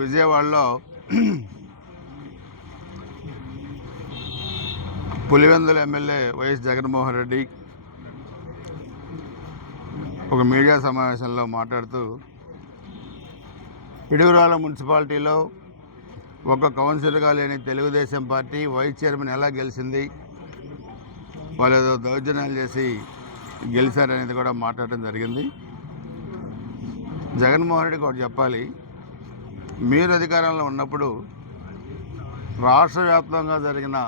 విజయవాడలో Pulivendula MLA YS Jaganmohan Reddy ఒక media సమావేశంలో మాట్లాడుతూ పిడుగురాల మున్సిపాలిటీలో ఒక కౌన్సిలర్గా లేని తెలుగుదేశం పార్టీ వైస్ చైర్మన్ ఎలా గెలిచింది, వాళ్ళు ఏదో దౌర్జన్యాలు చేసి గెలిచారనేది కూడా మాట్లాడడం జరిగింది. జగన్మోహన్ రెడ్డికి ఒకటి చెప్పాలి, మీరు అధికారంలో ఉన్నప్పుడు రాష్ట్ర వ్యాప్తంగా జరిగిన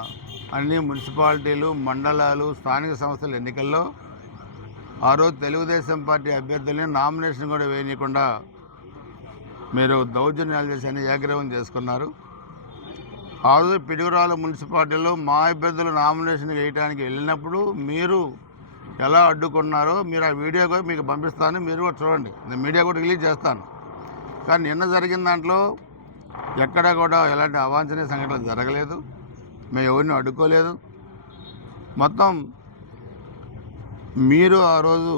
అన్ని మున్సిపాలిటీలు, మండలాలు, స్థానిక సంస్థల ఎన్నికల్లో ఆ రోజు తెలుగుదేశం పార్టీ అభ్యర్థుల్ని నామినేషన్ కూడా వేయనీయకుండా మీరు దౌర్జన్యాలు చేసి ఏకగ్రీవం చేసుకున్నారు. ఆ రోజు పిడుగురాల మున్సిపాలిటీలో మా అభ్యర్థులు నామినేషన్ వేయడానికి వెళ్ళినప్పుడు మీరు ఎలా అడ్డుకున్నారో మీరు ఆ వీడియో కూడా మీకు పంపిస్తాను, మీరు కూడా చూడండి. నేను మీడియా కూడా రిలీజ్ చేస్తాను. కానీ నిన్న జరిగిన దాంట్లో ఎక్కడా కూడా ఎలాంటి అవాంఛనీయ సంఘటనలు జరగలేదు, మేము ఎవరిని అడ్డుకోలేదు. మొత్తం మీరు ఆ రోజు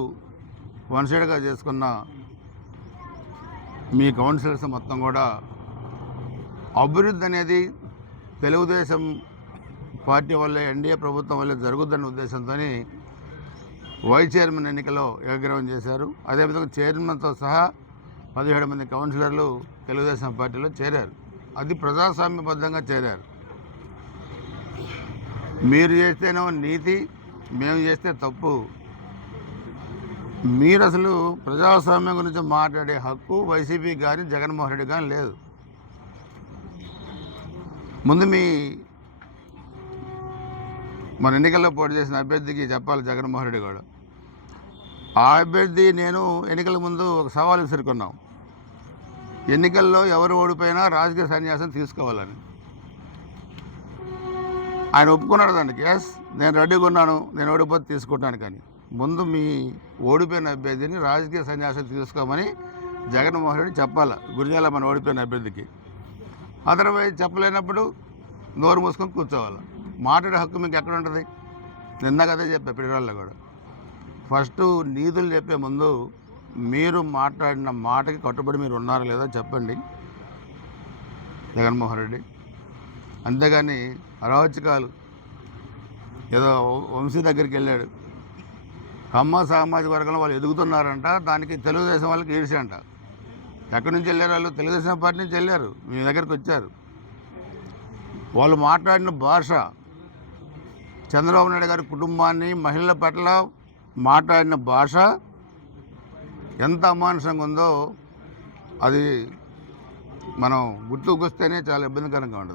వన్ సైడ్గా చేసుకున్న మీ కౌన్సిలర్స్ మొత్తం కూడా అభివృద్ధి అనేది తెలుగుదేశం పార్టీ వల్లే, ఎన్డీఏ ప్రభుత్వం వల్లే జరుగుద్దన్న ఉద్దేశంతో వైస్ చైర్మన్ ఎన్నికలో ఏకగ్రీవం చేశారు. అదేవిధంగా చైర్మన్తో సహా 17 మంది కౌన్సిలర్లు తెలుగుదేశం పార్టీలో చేరారు. అది ప్రజాస్వామ్యబద్ధంగా చేరారు. మీరు చేస్తేనో నీతి, మేము చేస్తే తప్పు. మీరు అసలు ప్రజాస్వామ్యం గురించి మాట్లాడే హక్కు వైసీపీ కానీ జగన్మోహన్ రెడ్డి కానీ లేదు. ముందు మన ఎన్నికల్లో పోటీ చేసిన అభ్యర్థికి చెప్పాలి జగన్మోహన్ రెడ్డి కూడా. ఆ అభ్యర్థి నేను ఎన్నికల ముందు ఒక సవాల్ విసురుకున్నాం, ఎన్నికల్లో ఎవరు ఓడిపోయినా రాజకీయ సన్యాసం తీసుకోవాలని. ఆయన ఒప్పుకున్నాడు దానికి. ఎస్, నేను రెడీగా ఉన్నాను, నేను ఓడిపోతే తీసుకుంటాను. కానీ ముందు మీ ఓడిపోయిన అభ్యర్థిని రాజకీయ సన్యాసం తీసుకోమని జగన్మోహన్ రెడ్డి చెప్పాలి గురిజాల మన ఓడిపోయిన అభ్యర్థికి. అదర్వైజ్ చెప్పలేనప్పుడు నోరు మూసుకొని కూర్చోవాలి. మాట్లాడే హక్కు మీకు ఎక్కడ ఉంటుంది? నిన్న కదే చెప్పా పిడుగురాల్లో కూడా. ఫస్ట్ నీతులు చెప్పే ముందు మీరు మాట్లాడిన మాటకి కట్టుబడి మీరు ఉన్నారా లేదా చెప్పండి జగన్మోహన్ రెడ్డి. అంతేగాని అరాచకాలు, ఏదో వంశీ దగ్గరికి వెళ్ళాడు, కమ్మ సామాజిక వర్గంలో వాళ్ళు ఎదుగుతున్నారంట, దానికి తెలుగుదేశం వాళ్ళకి ఈడ్చి అంట. ఎక్కడి నుంచి వెళ్ళారు వాళ్ళు? తెలుగుదేశం పార్టీ నుంచి వెళ్ళారు, మీ దగ్గరికి వచ్చారు. వాళ్ళు మాట్లాడిన భాష, చంద్రబాబు నాయుడు గారి కుటుంబాన్ని, మహిళల పట్ల మాట్లాడిన భాష ఎంత అమానుషంగా ఉందో అది మనం గుర్తుకొస్తేనే చాలా ఇబ్బందికరంగా ఉంటుంది.